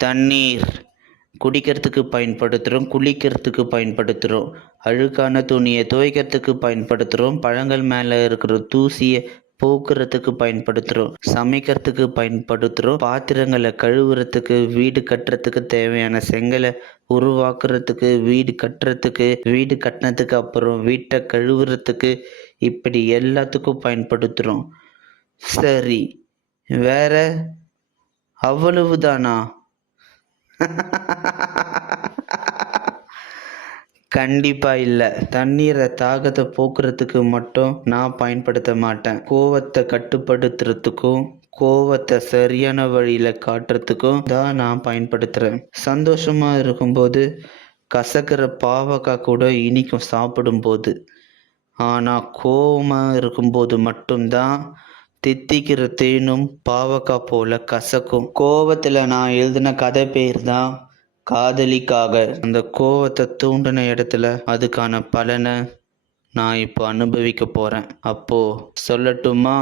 தண்ணீர் குடிக்கிறதுக்கு பயன்படுத்துகிறோம், குளிக்கிறதுக்கு பயன்படுத்துகிறோம், அழுக்கான துணியை துவைக்கிறதுக்கு பயன்படுத்துகிறோம், பழங்கள் மேலே இருக்கிற தூசியை போக்குறதுக்கு பயன்படுத்துகிறோம், சமைக்கிறதுக்கு பயன்படுத்துகிறோம், பாத்திரங்களை கழுவுறதுக்கு, வீடு கட்டுறதுக்கு தேவையான செங்கலை உருவாக்குறதுக்கு, வீடு கட்டுறதுக்கு, வீடு கட்டினதுக்கு அப்புறம் வீட்டை கழுவுறதுக்கு, இப்படி எல்லாத்துக்கும் பயன்படுத்துகிறோம். சரி, வேற அவ்வளவுதானா? கண்டிப்பா இல்ல. தண்ணீரை தாகத்தை போக்குறதுக்கு மட்டும் நான் பயன்படுத்த மாட்டேன். கோவத்தை கட்டுப்படுத்துறதுக்கும் கோவத்தை சரியான வழியில காட்டுறதுக்கும் தான் நான் பயன்படுத்துறேன். சந்தோஷமா இருக்கும்போது கசக்கிற பாவக்காய் கூட இனிக்கும் சாப்பிடும்போது. ஆனால் கோவமா இருக்கும்போது மட்டும்தான் தித்திக்கிற தேனும் பாவக்காய் போல கசக்கும். கோவத்தில் நான் எழுதின கதை பேர் தான் காதலிக்காக. அந்த கோவத்தை தூண்டின இடத்துல அதுக்கான பலனை நான் இப்போ அனுபவிக்க போகிறேன். அப்போ சொல்லட்டுமா?